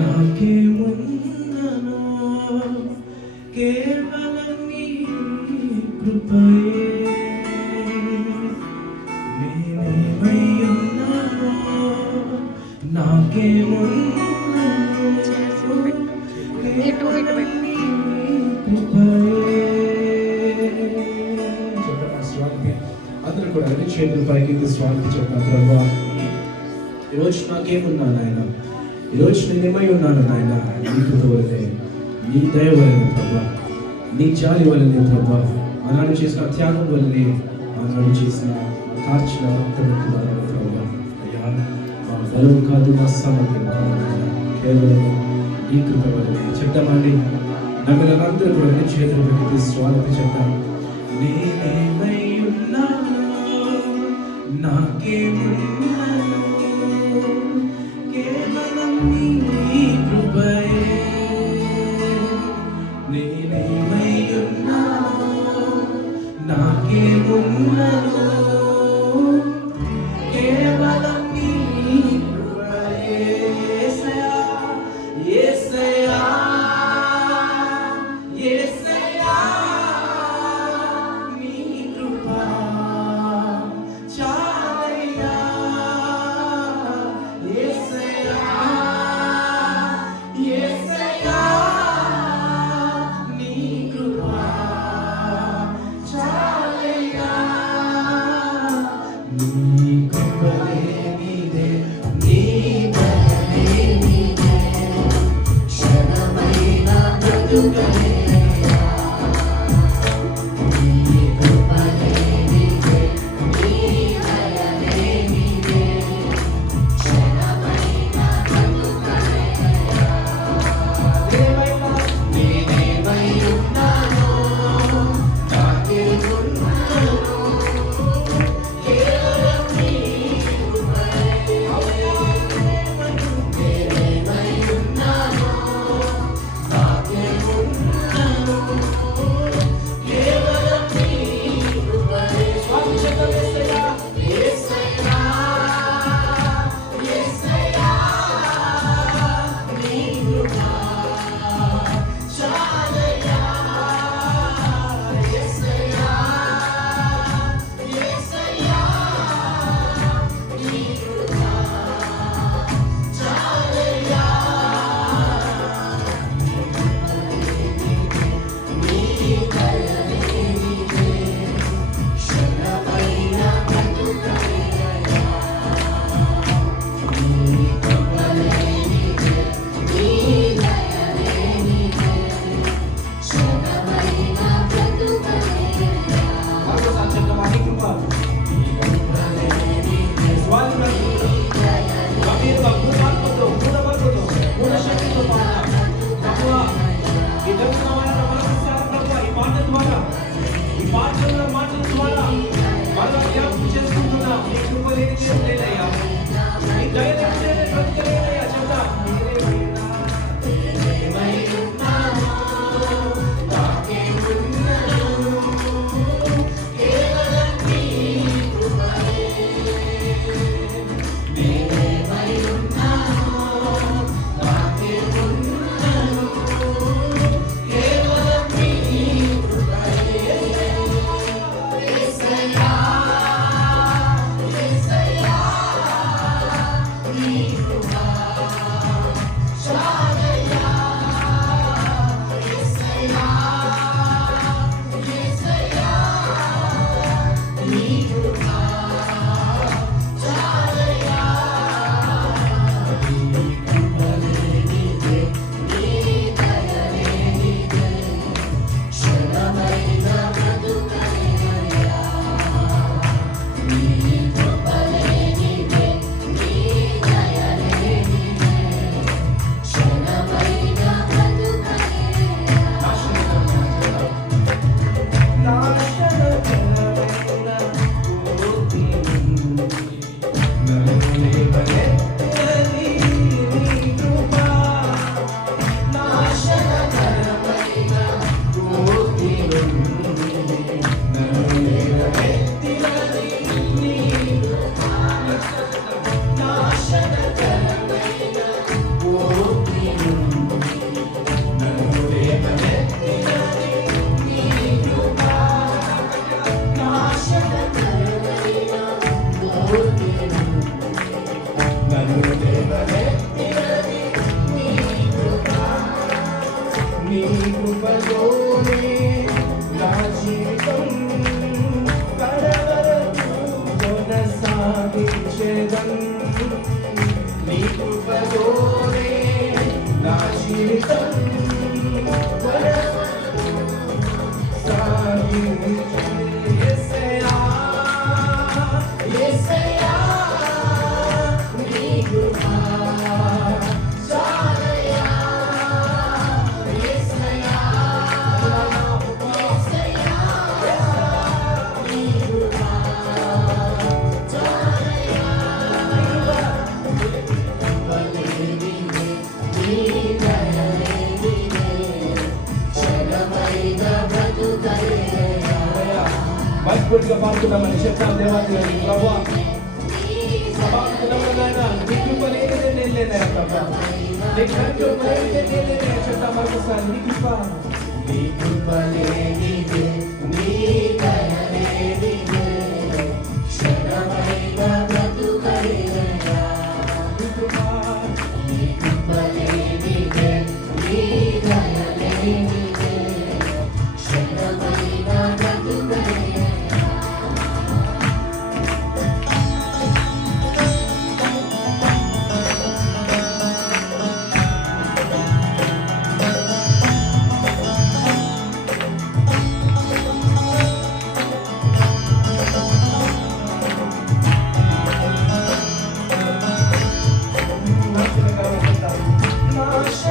నాకేమున్ననో కేవలం నీ కృపయే. నేనేమై ఉన్నానో నాకేమున్ననో కేవలం నీ కృపయే. చెప్పండి స్వామి అందరూ కూడా అన్ని చేతుల పైకి స్వామికి చెప్పిన ప్రభా, ఈరోజు నాకేమున్నా నాయన, ఈరోజు నేనేమై ఉన్నాను నాయన, నీ కృప వలనే, నీ దయ వలనే ప్రభా, నీ జాలి వలనే ప్రభా, ఆనాడు చేసిన త్యాగం వలనే, ఆనాడు చేసిన కార్చిన రక్తం వలనే ప్రభా. అయ్యా మా బలం కాదు, మా సామర్థ్యం కాదు, కేవలం నీ కృప వలనే. చెప్తామండి నమ్మినందరూ కూడా నీ చేతులు పెట్టి స్వామికి చెప్తాం. నేనేమై ఉన్నాను నాకేమున్నాను కేవలం నీ కృపయే. నేనేమై ఉన్నాను నాకేమున్నాను కేవలం నీ కృపయే. యేసయ్యా యేసయ్యా యేసయ్యా నీ కృప చాలయ్యా. యేసయ్యా యేసయ్యా నీ కృప చాలయ్యా. నీ కృపయే నీదే, నీ దయనే నీదే, క్షణమైన బ్రతుకనే జీవితం సాగించే యేసయ్యా, యేసయ్యా, నీ కృప చాలయ్యా, యేసయ్యా, యేసయ్యా, నీ కృప చాలయ్యా, నీ దయలేనిదే క్షణమైన బ్రతుకయ్యా. మనస్ఫూర్తిగా పాడుతున్నామని చెప్తాం దేవాది ప్రభా, సమాధానమైన నీ కృప లేనిదే నేను లేనయ్యా ప్రభా, నీ కృప లేనిదే నేను లేనయ్యా. చెప్తాం మరొకసారి, నీ కృప లేనిదే నీ దయ లేనిదే క్షణమైన బ్రతుకయ్యా. నీ కృప లేనిదే నీ దయ లేనిదే క్షణమైన బ్రతుకయ్యా.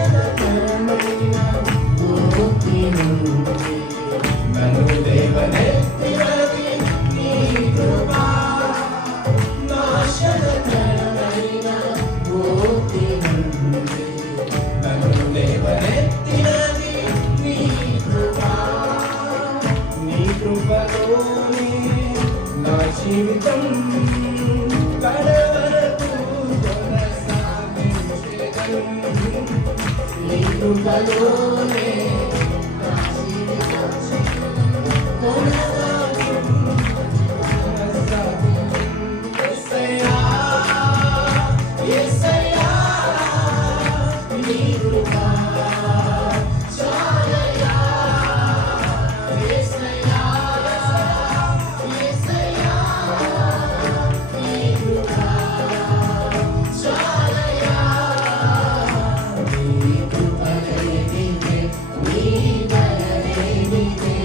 నాశనకరమైన భూమి నుండి నన్ను లేవనెత్తినది నీ కృప. నాశనకరమైన భూమి నుండి నన్ను లేవనెత్తినది నీ కృప. నీ కృపలోనే నా జీవితం కడవరకు కొనసాగించెదను. నీ కృపలోనే నా జీవితం కొనసాగించెదను. యేసయ్యా, యేసయ్యా, నీ కృప చాలయ్యా, యేసయ్యా, యేసయ్యా, నీ కృప చాలయ్యా. నీ కృప లేనిదే నీ దయ లేనిదే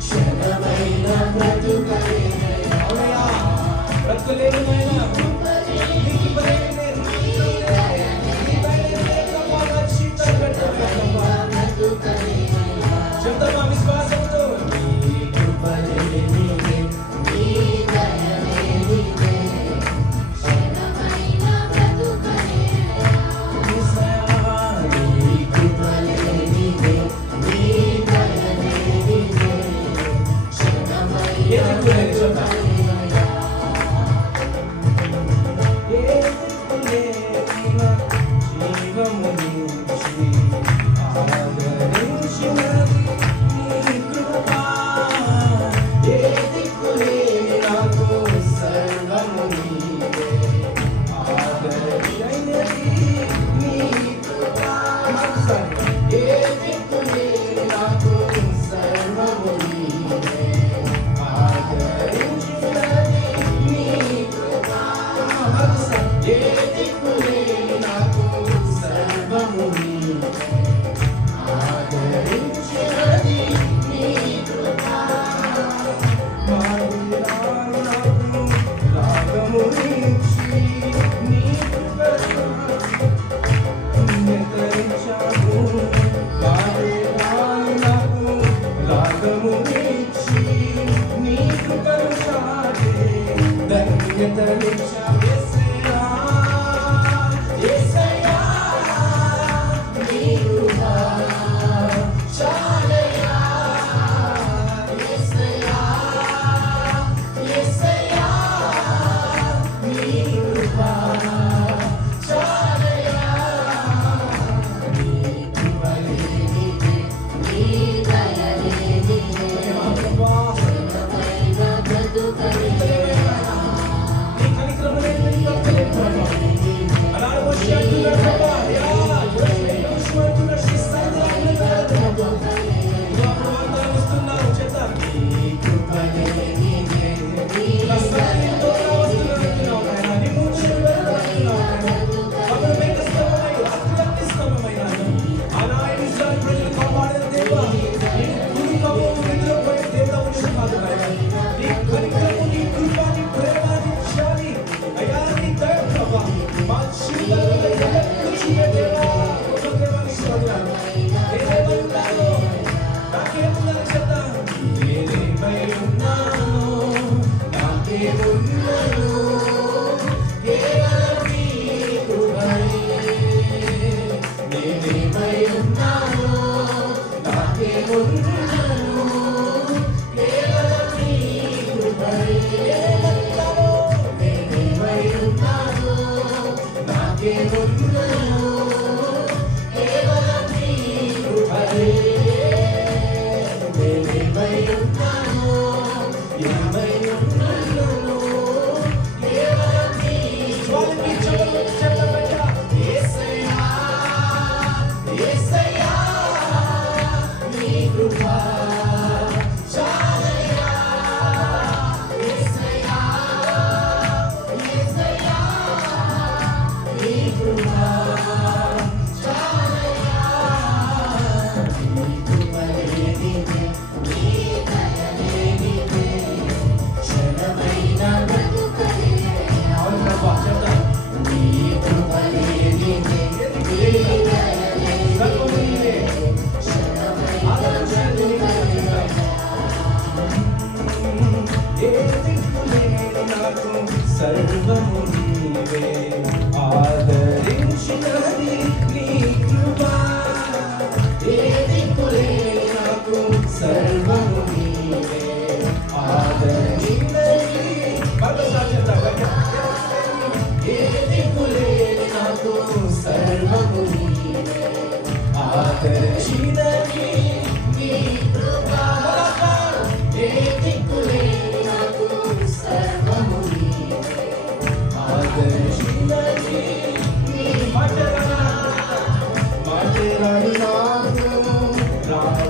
క్షణమైన బ్రతుకలేనయ్యా. అవునయ్యా, బ్రతుకలేనిదైనా నీ కృప లేనిదే నీ దయ లేనిదే ప్రభా, నా జీవితం బ్రతుకలేనయ్యా. చెప్తామా విశ్వాసంతో, నీ కృప లేనిదే నీ దయ లేనిదే క్షణమైన బ్రతుకలేనయ్యా. యేసయ్యా, నీ కృప లేనిదే నీ దయ లేనిదే క్షణమైన బ్రతుకలేనయ్యా. జీవమునిచ్చి ఆదరించినది నీ కృప. ఏ దిక్కులేని నాకు సర్వము నీవే, ఆదరించినది నీ కృప. ఏ దిక్కులేని నాకు సర్వము నీవే, ఆదరించినది నీ కృప. ఏ దిక్కులేని నాకు సర్వము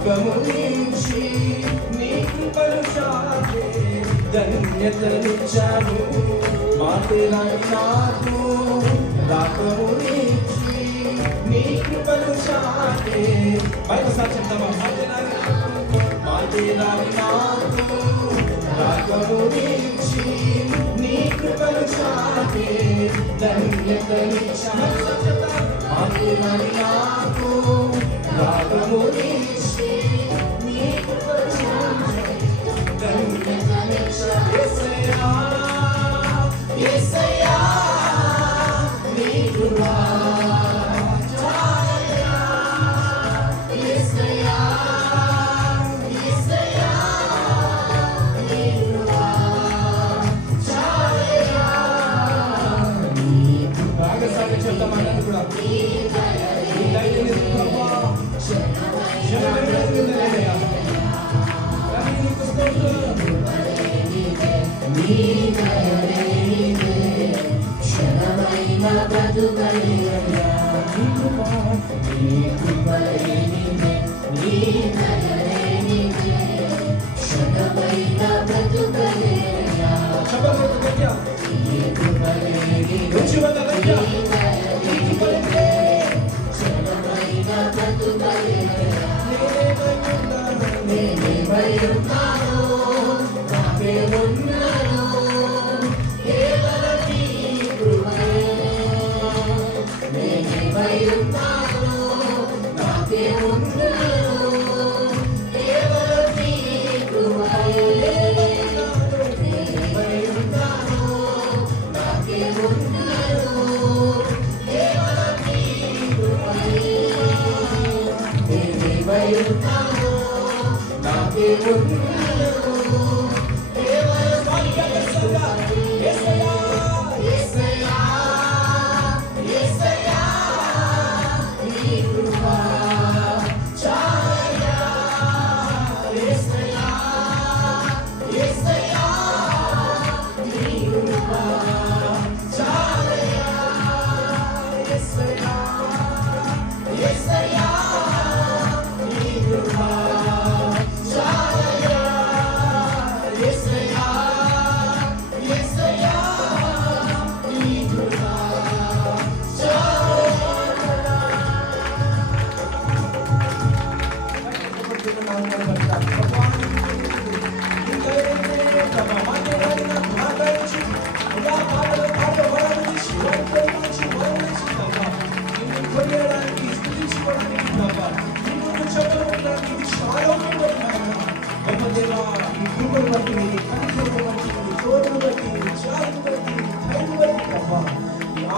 లోకము నుంచి నీ కృపను చాటే ధన్యతనిచ్చావు. మాటేరాని నాకు లోకము నుంచి నీ కృపను చాటే బయట సాక్షిద్దామా. మాటేరాని నాకు లోకము నుంచి నీ కృపను చాటే ధన్యతనిచ్చావు. మాటేరాని నాకు లోకము నుంచి నీ కృపను చాటే ధన్యతనిచ్చావు. యేసయ్యా యేసయ్యా నీ కృప చాలయ్యా. యేసయ్యా యేసయ్యా నీ కృప చాలయ్యా. నీ కృప బాగా సాగి చెప్తామని కూడా నీ దయని ప్రభువా క్షణమైనదయ్యా. కానీ నీకు స్తోత్రం. నీ దయనిదే క్షణమైన బతుకలేనయ్యా. నీ కృప నీ కృపలేనిదే నీ దయనిదే క్షణమైన బతుకలేనయ్యా. చెప్పండి గట్టిగా. నీ కృపలేనిదే రుచివదలయ్యా. నీ కృపలేనిదే క్షణమైన బతుకలేనయ్యా. నేనేమై ఉన్నాను నాకేమున్నాను కేవలం నీ కృపయే. నేనేమై ఉన్నాను నాకేమున్నాను కేవలం నీ కృపయే. నేనేమై ఉన్నాను నాకేమున్నాను కేవలం నీ కృపయే. నేనేమై ఉన్నాను నాకేమున్నాను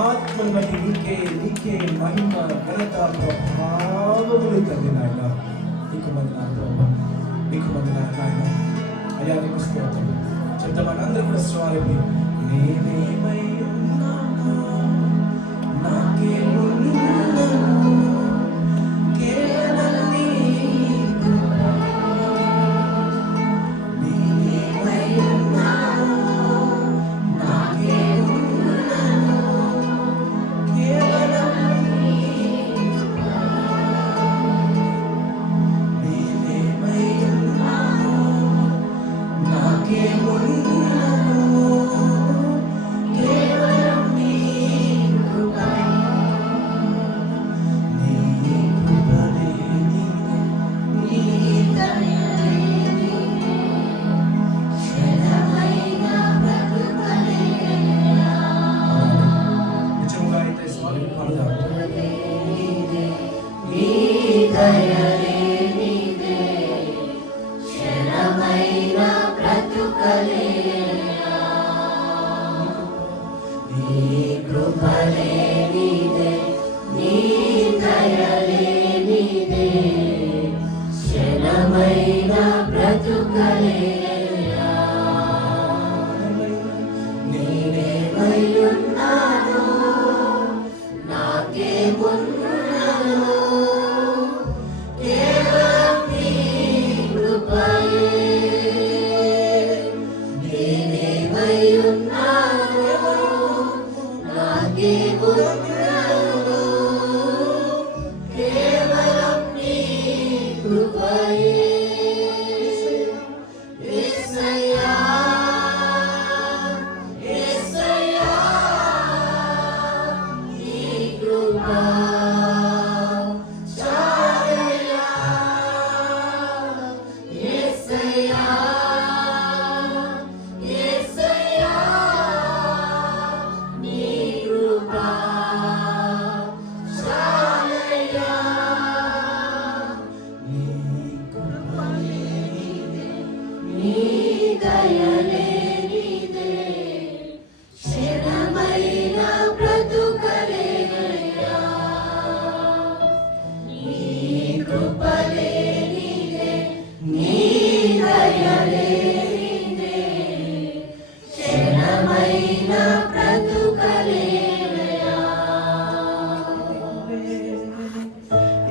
ఆత్మను బట్టి నీకే మహిమ ఘనత ప్రభావములు తండ్రి నాయన. నీకు వందనాలు ప్రభా, నీకు వందనాలు నాయన. అయ్యా నీకు స్తోత్రం చెప్తామని అందరూ కూడా స్వామి. నేనేమై ఉన్నాను నాకేమున్నాను కేవలం నీ కృప. నేనేమై ఉన్నాను నాకేమున్నాను కేవలం నీ కృప. నేనేమై ఉన్నాను నాకేమున్నాను కేవలం నీ కృప. నీ కృపలేనిదే నీ దయలేనిదే క్షణమైన బ్రతుకలేనయ్యా. నిజంగా అయితే స్వామిని పాడదాం. నీ దయలేనిదే క్షణమైన బ్రతుకలేనయ్యా. నీ కృపలేనిదే నీ దయలేనిదే క్షణమైన బ్రతుకలేనయ్యా. నేనేమై ఉన్నాను నాకేమున్నాను కేవలం నీ కృపయే. నేనేమై ఉన్నాను నాకేమున్నాను కేవలం నీ కృపయే.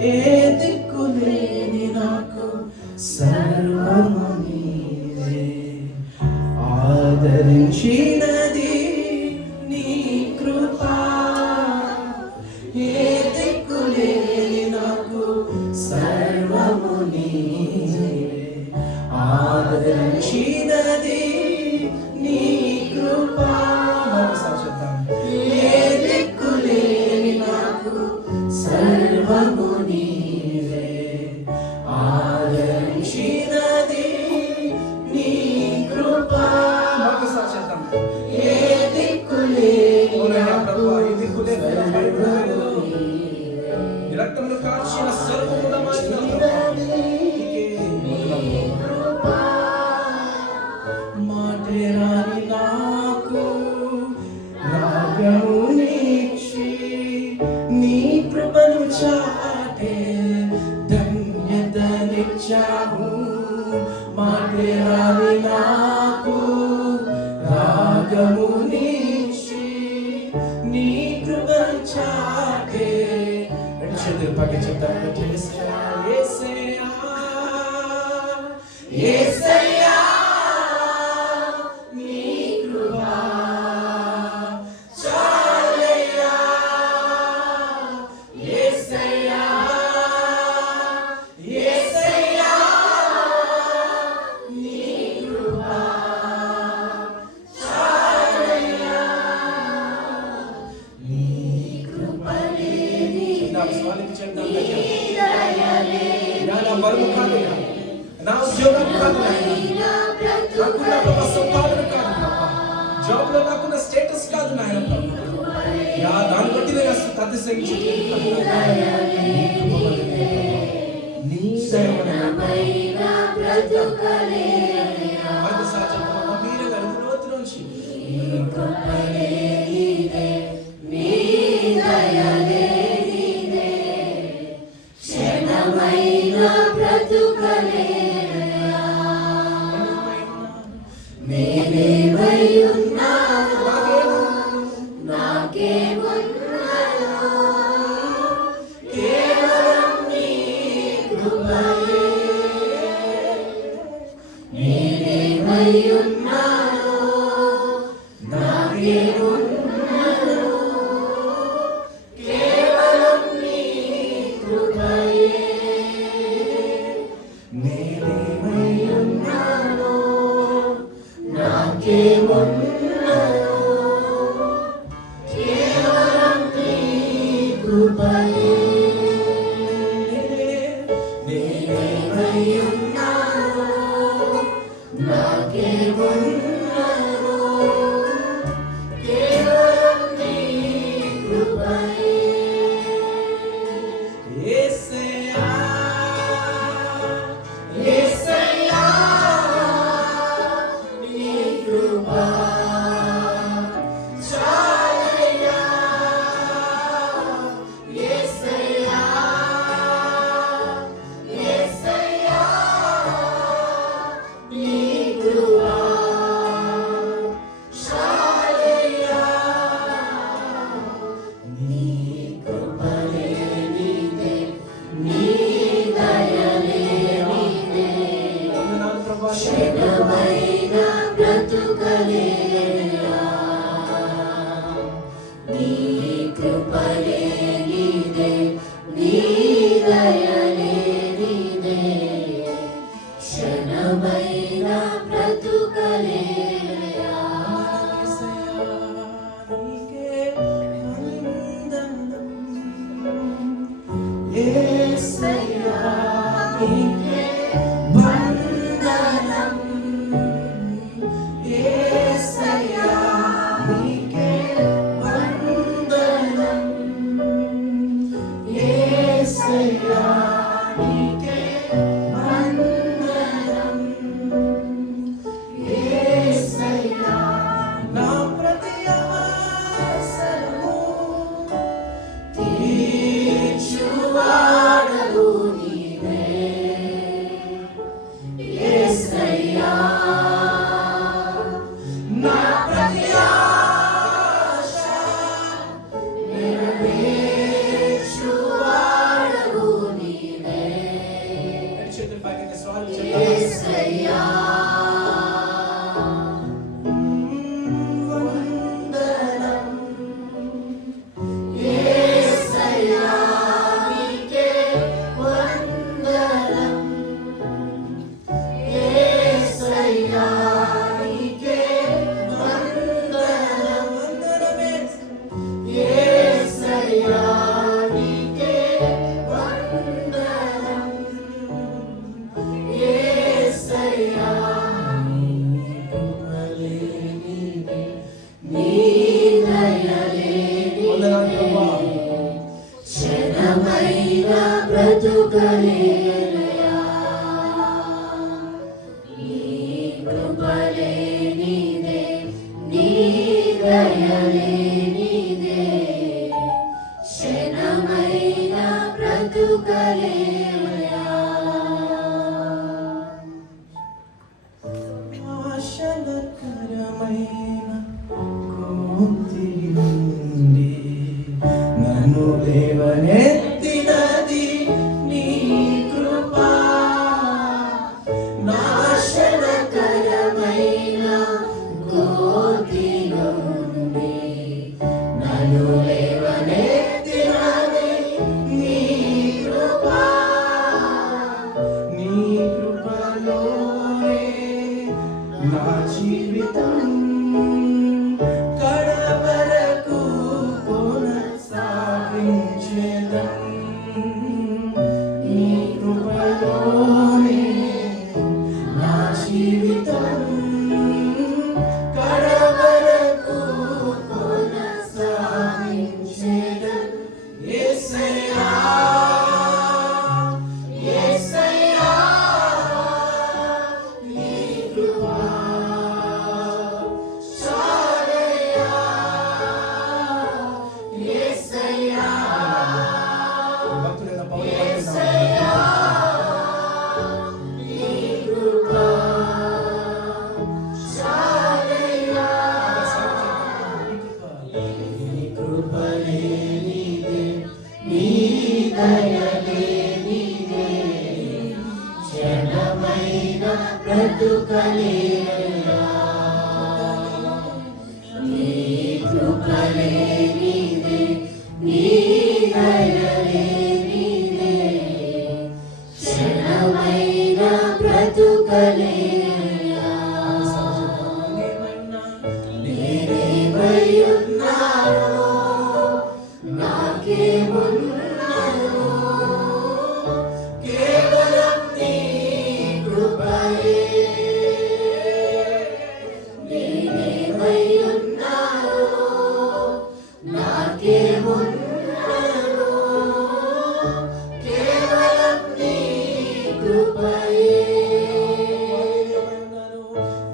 ఏ దిక్కులేని నాకు సర్వము నీవే. ఆదరించినది నీ కృప, ఏ దిక్కులేని నాకు సర్వము నీవే. ఆదరించినది నీ కృప, ఏ దిక్కులేని నాకు సర్వము నీవే. ఆదరించినది నీ కృప, ఏ దిక్కులేని నాకు రక్తంలో కాచిన సర్వముల మాటేరాని నాకు రాగము నీచి నీ కృపను చాటే ధన్యతనిచ్చావు. మాటేరాని నాకు రాగము నీచి నీ కృపను చాటే. రెండు చేతులు పక్కన చెప్తాను. యేసయ్యా యేసయ్యా నీ కృప చాలయ్యా. యేసయ్యా యేసయ్యా నీ కృప చాలయ్యా. నీ కృప లేని స్వామికి చెప్తాం. నా బరువు కాదు, నా ఉద్యోగం కాదు, నాకున్న సంపాదన కాదు, జాబ్ లో నాకున్న స్టేటస్ కాదు నాయన. దాన్ని బట్టి నేను అతిశయించట్లేదు. నీ బ్రతుకలేనయా, నీ కృపలేనిదే, నీ దయలేనిదే, క్షణమైన బ్రతుకలేనయా. ఆశలకరమైన కోతి నుండి నన్ను లేవనెత్తినది నీ కృపా. నాశనకరమైన కోతి నుండి నన్ను లేవనెత్తినది నీ కృపా. నీ కృపలోనే నా జీవితం కడవరకు కొనసాగించెదం. నీ కృపలోనే నా జీవితం కడవరకు కొనసాగించెదం. యేసయ్యా, యేసయ్యా, నీ కృపా చాలయ్యా. యేసయ్యా, భక్తుడైన పౌలు యేసయ్యా, నీ కృపా చాలయ్యా. నీ కృపలేనిదే, నీ దయలేనిదే, క్షణమైన బ్రతుకలేనయా. నీ కృపలేనిదే, నీ దయలేనిదే, క్షణమైన బ్రతుకలేనయా. నేనేమై ఉన్నానో, నాకేమున్నానో, కేవలం నీ కృపయే. నేనేమై ఉన్నానో, నాకేమున్నానో, కేవలం నీ కృపయే.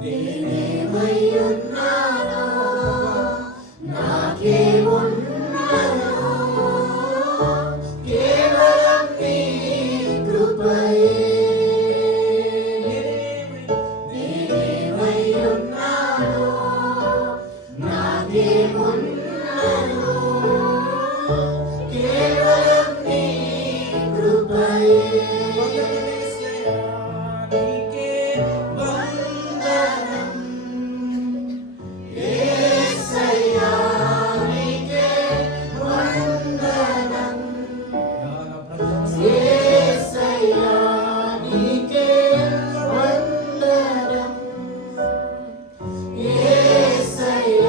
నేనేమై ఉన్నానో, నాకేమున్నానో, కేవలం నీ కృపయే. నేనేమై ఉన్నానో, నాకేమున్నానో, కేవలం నీ కృపయే. యేసయ్యా, నీకే వందనం. యేసయ్యా, నీకే వందనం. యేసయ్యా, నీకే వందనం. యేసయ్యా.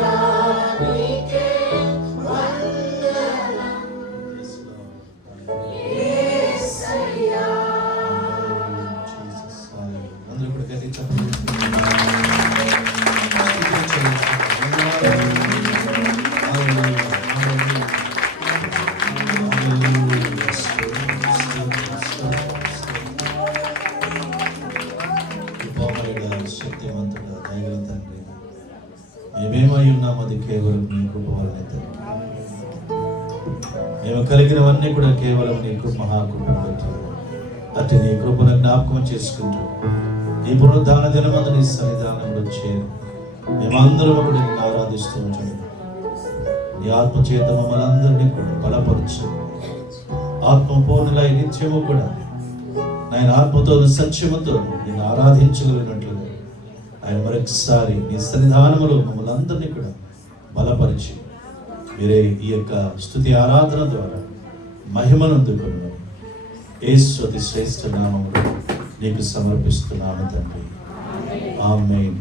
అందరూ కూడా గట్టిగా చెప్పండి. శక్తివంతుడా, దైవ తండ్రి, మేమేమై ఉన్నాం అది కేవలం నీ కృప వలనే తండ్రి. మేము కలిగినవన్నీ కూడా కేవలం నీ కృప, మహాకృప బట్టి. అట్టి నీ కృపను జ్ఞాపకం చేసుకుంటూ ఈ పునరుద్ధాన దినమందు నీ సన్నిధానంలో చేరి మేమందరం ఒకటి నిన్ను ఆరాధిస్తూ ఉంటాము. నీ ఆత్మ చేత మమ్మల్ని అందరినీ కూడా బలపరచు. ఆత్మ పూర్ణులై నిత్యము కూడా ఆయన ఆత్మతో సత్యముతో నేను ఆరాధించగలిగినట్లుగా ఆయన మరొకసారి నీ సన్నిధానములో మమ్మల్ని అందరినీ కూడా బలపరిచి మీరే ఈ యొక్క స్తుతి ఆరాధన ద్వారా మహిమనందుకున్నాము. యేసు అతి శ్రేష్ఠ నామములో నీకు సమర్పిస్తున్నాము తండ్రి. ఆమేన్.